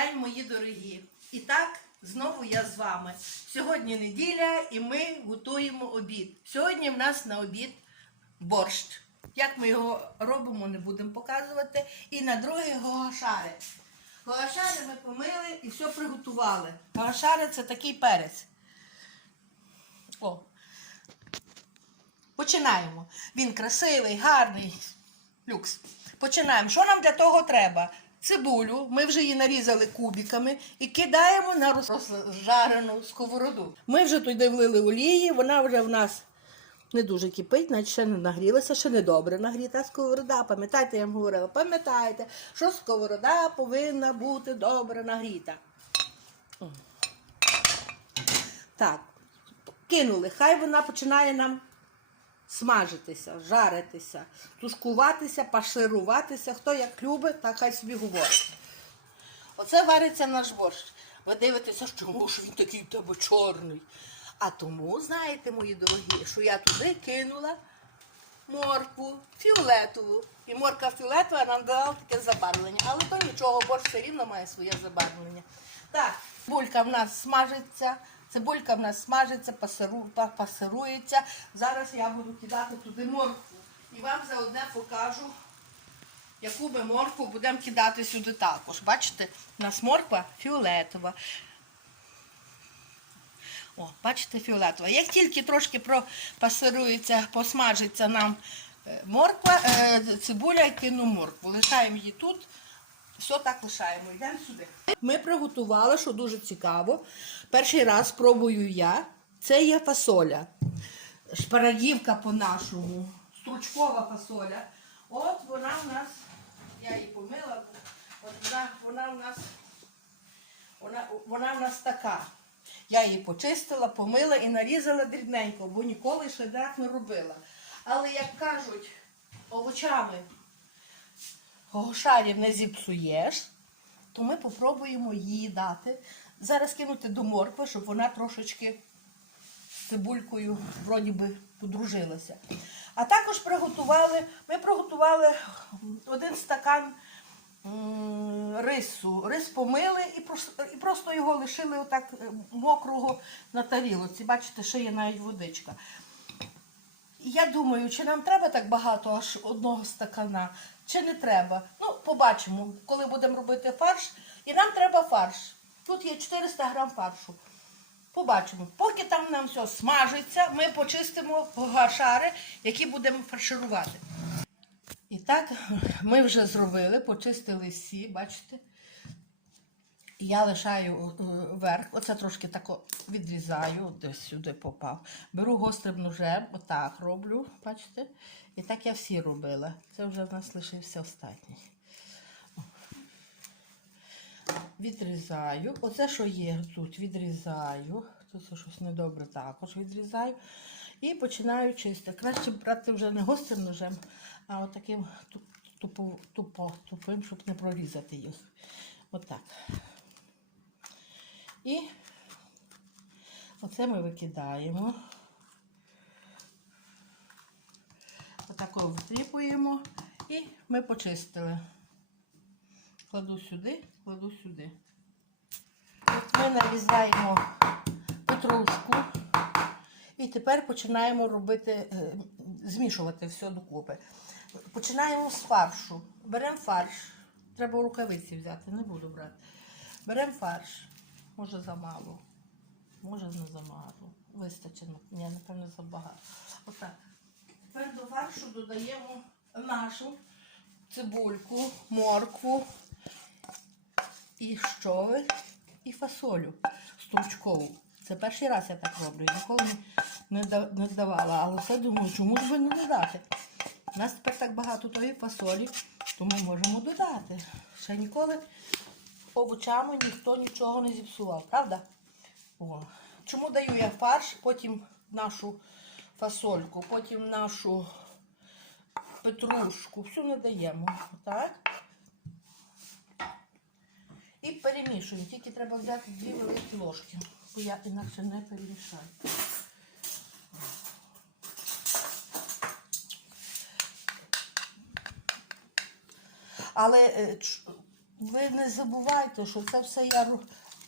день, мої дорогі. І так, знову я з вами. Сьогодні неділя і ми готуємо обід. Сьогодні в нас на обід борщ. Як ми його робимо, не будемо показувати. І на другий гогашари. Гогашари ми помили і все приготували. Гогашари це такий перець. О. Починаємо. Він красивий, гарний. Люкс. Починаємо. Що нам для того треба? Цибулю, ми вже її нарізали кубиками і кидаємо на розжарену сковороду. Ми вже туди влили олії, вона вже в нас не дуже кипить, значить ще не нагрілася, ще не добре нагріта сковорода. Пам'ятаєте, я вам говорила, пам'ятаєте, що сковорода повинна бути добре нагріта. Так, кинули, хай вона починає нам смажитися, жаритися, тушкуватися, пашируватися. Хто як любить, так хай собі говорить. Оце вариться наш борщ. Ви дивитеся, чому ж він такий в тебе чорний. А тому, знаєте, мої дорогі, що я туди кинула моркву фіолетову. І морква фіолетова нам дала таке забарвлення. Але то нічого, борщ все рівно має своє забарвлення. Так, цибулька в нас смажиться, цибулька в нас смажиться, пасиру, пасирується. Зараз я буду кидати туди моркву. І вам заодне покажу, яку ми моркву будемо кидати сюди також. Бачите, у нас морква фіолетова. О, бачите, фіолетова. Як тільки трошки пропасирується, посмажиться нам е, морква, е, цибуля, кину моркву. Лишаємо її тут. Все так лишаємо. Йдемо сюди. Ми приготували, що дуже цікаво. Перший раз спробую я. Це є фасоля. Шпарагівка по-нашому. Стручкова фасоля. От вона в нас, я її помила, от вона, вона в нас вона, вона в нас така. Я її почистила, помила і нарізала дрібненько, бо ніколи ще так не робила. Але як кажуть, овочами гошарів не зіпсуєш, то ми попробуємо її дати. Зараз кинути до моркви, щоб вона трошечки цибулькою вроді би подружилася. А також приготували, ми приготували один стакан рису. Рис помили і просто, його лишили отак е, мокрого на тарілоці. Бачите, ще є навіть водичка. Я думаю, чи нам треба так багато аж одного стакана, чи не треба. Ну, побачимо, коли будемо робити фарш. І нам треба фарш. Тут є 400 грам фаршу. Побачимо. Поки там нам все смажиться, ми почистимо гашари, які будемо фарширувати. І так, ми вже зробили, почистили всі, бачите. Я лишаю е, верх, оце трошки тако відрізаю, от десь сюди попав. Беру гострим ножем, отак роблю, бачите? І так я всі робила. Це вже в нас лишився останній. Відрізаю. Оце, що є тут, відрізаю. Тут щось недобре також відрізаю. І починаю чистити. Краще брати вже не гострим ножем, а отаким тупо, тупо, тупим, щоб не прорізати їх. Отак. І оце ми викидаємо. Отако втріпуємо і ми почистили. Кладу сюди, кладу сюди. Ми нарізаємо петрушку і тепер починаємо робити, е, змішувати все докупи. Починаємо з фаршу. Беремо фарш. Треба рукавиці взяти, не буду брати. Беремо фарш. Може замало, може не замало. Вистачить, ні, напевно, забагато. Отак. Тепер до фаршу додаємо нашу цибульку, моркву і щови, і фасолю стручкову. Це перший раз я так роблю. Ніколи не, да- не давала, але все думаю, чому ж би не додати. У нас тепер так багато тої фасолі, тому можемо додати. Ще ніколи овочами ніхто нічого не зіпсував, правда? О. Чому даю я фарш, потім нашу фасольку, потім нашу петрушку. Всю не даємо. Так? І перемішуємо. Тільки треба взяти дві великі ложки, бо я інакше не перемішаю. Але е, ви не забувайте, що це все я ру-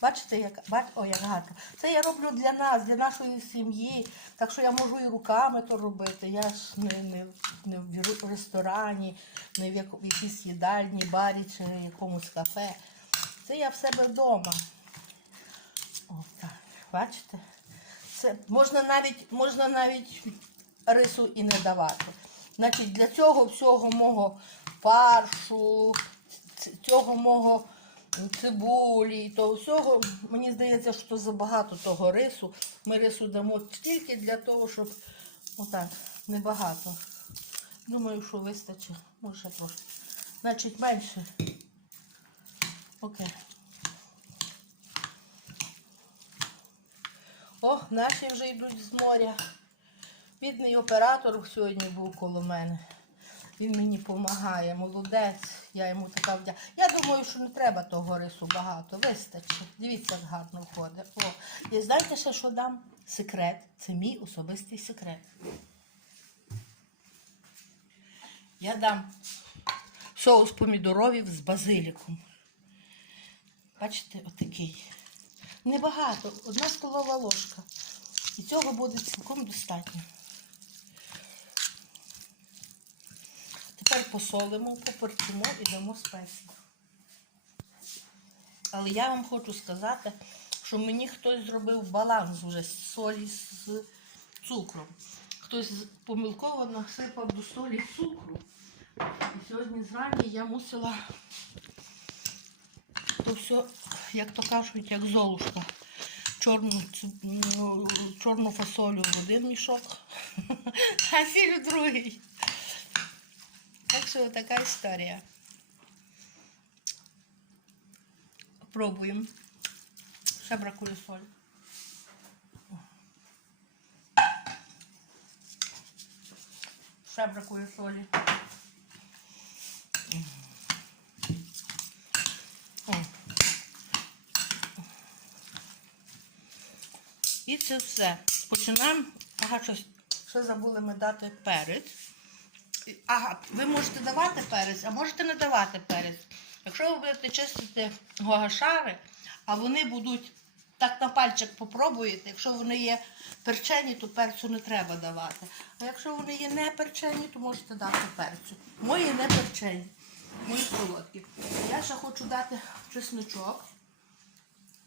Бачите, як бач, о, як гарно. Це я роблю для нас, для нашої сім'ї. Так що я можу і руками то робити. Я ж не, не, не в ресторані, не в якійсь їдальні, барі чи якомусь кафе. Це я в себе вдома. О, так. Бачите? Це можна навіть, можна навіть рису і не давати. Значить, для цього всього мого фаршу, цього мого цибулі, і того всього, мені здається, що забагато того рису. Ми рису дамо тільки для того, щоб отак, небагато. Думаю, що вистачить. Може ще трошки. Значить, менше. Окей. О, наші вже йдуть з моря. Бідний оператор сьогодні був коло мене. Він мені допомагає, молодець. Я йому така вдячна. Я думаю, що не треба того рису багато, вистачить. Дивіться, як гарно входить. О, і знаєте ще, що дам? Секрет. Це мій особистий секрет. Я дам соус помідоровів з базиліком. Бачите, отакий. Небагато, одна столова ложка. І цього буде цілком достатньо. Тепер посолимо, поперчимо і дамо спеції. Але я вам хочу сказати, що мені хтось зробив баланс вже з солі з цукром. Хтось помилково насипав до солі цукру. І сьогодні зрані я мусила то все, як то кажуть, як золушка. Чорну, ну, чорну фасолю в один мішок, а сіль другий. Що така історія. Пробуємо. Ще бракує солі. Ще бракує солі. І це все. Починаємо. Ага, щось ще забули ми дати перець. Ага, ви можете давати перець, а можете не давати перець. Якщо ви будете чистити гуашари, а вони будуть так на пальчик попробуєте, якщо вони є перчені, то перцю не треба давати. А якщо вони є не перчені, то можете дати перцю. Мої не перчені, мої солодкі. Я ще хочу дати чесничок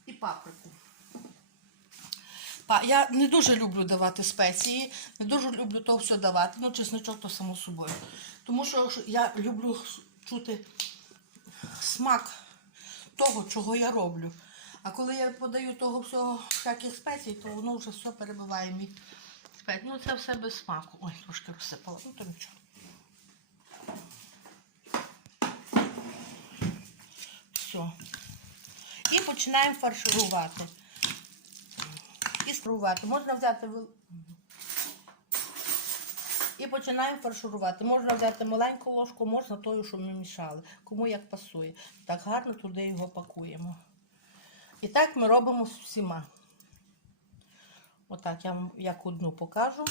і паприку. Я не дуже люблю давати спеції, не дуже люблю то все давати. Ну, чесночок то само собою. Тому що я люблю чути смак того, чого я роблю. А коли я подаю того всього всяких спецій, то воно вже все перебиває мій спецій. Ну, це все без смаку. Ой, трошки розсипала. Ну, то нічого. Все. І починаємо фарширувати. І спробувати. Можна взяти і починаємо фарширувати. Можна взяти маленьку ложку, можна тою, що ми мішали. Кому як пасує. Так гарно туди його пакуємо. І так ми робимо з всіма. Отак я вам як одну покажу.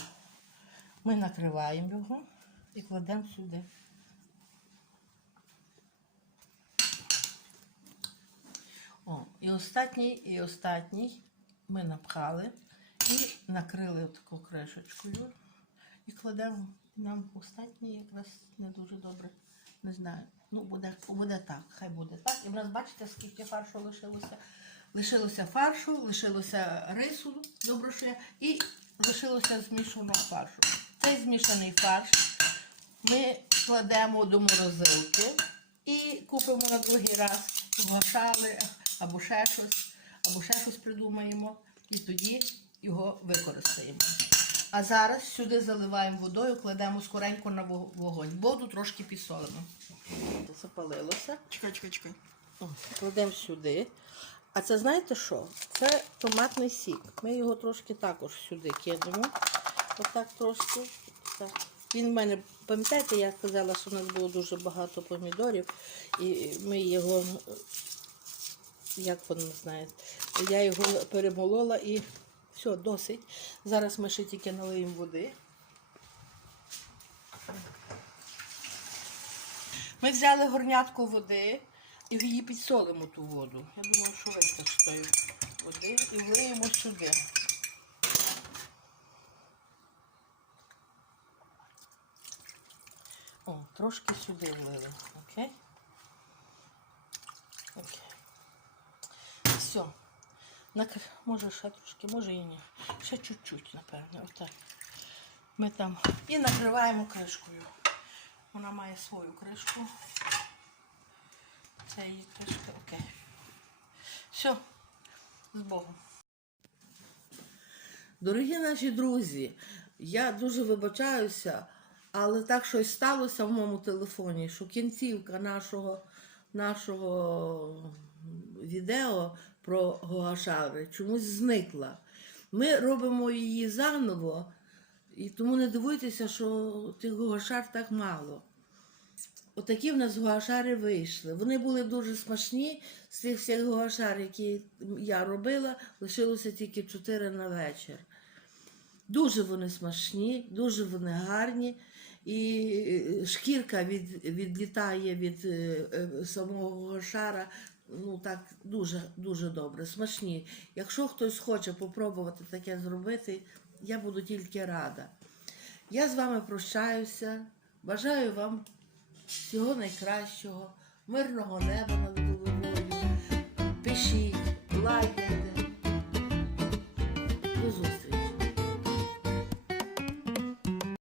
Ми накриваємо його і кладемо сюди. О, і останній, і останній ми напхали і накрили такою кришечкою. І кладемо нам останній якраз не дуже добре. Не знаю. Ну, буде, буде так, хай буде так. І в нас бачите, скільки фаршу лишилося. Лишилося фаршу, лишилося рису, добре, і лишилося змішаного фаршу. Цей змішаний фарш ми кладемо до морозилки і купимо на другий раз гуашали або ще щось, або ще щось придумаємо, і тоді його використаємо. А зараз сюди заливаємо водою, кладемо скоренько на вогонь. Воду трошки підсолимо. Запалилося. Чекай, чекай, чекай. О, Кладемо сюди. А це знаєте що? Це томатний сік. Ми його трошки також сюди кинемо. Отак трошки. Так. Він в мене, пам'ятаєте, я казала, що у нас було дуже багато помідорів, і ми його, як воно знаєте, я його перемолола і все, досить. Зараз ми ще тільки налиємо води. Ми взяли горнятку води, І її підсолимо ту воду. Я думаю, що вистачить тої води і влиємо сюди. О, трошки сюди влили. Окей? Окей. Все. Накр... Може ще трошки, може і ні. Ще чуть-чуть, напевне. Отак. Ми там і накриваємо кришкою. Вона має свою кришку. Це її кришка, окей. Все, з Богом. Дорогі наші друзі, я дуже вибачаюся, але так щось сталося в моєму телефоні, що кінцівка нашого, нашого відео про Гуашари чомусь зникла. Ми робимо її заново, і тому не дивуйтеся, що тих гуашар так мало. Отакі в нас гуашари вийшли. Вони були дуже смачні. З тих всіх гуашар, які я робила, лишилося тільки чотири на вечір. Дуже вони смачні, дуже вони гарні. І е, шкірка від, відлітає від е, е, самого шара. Ну так дуже дуже добре, смачні. Якщо хтось хоче попробувати таке зробити, я буду тільки рада. Я з вами прощаюся. Бажаю вам всього найкращого, мирного неба над головою. Пишіть, лайкайте,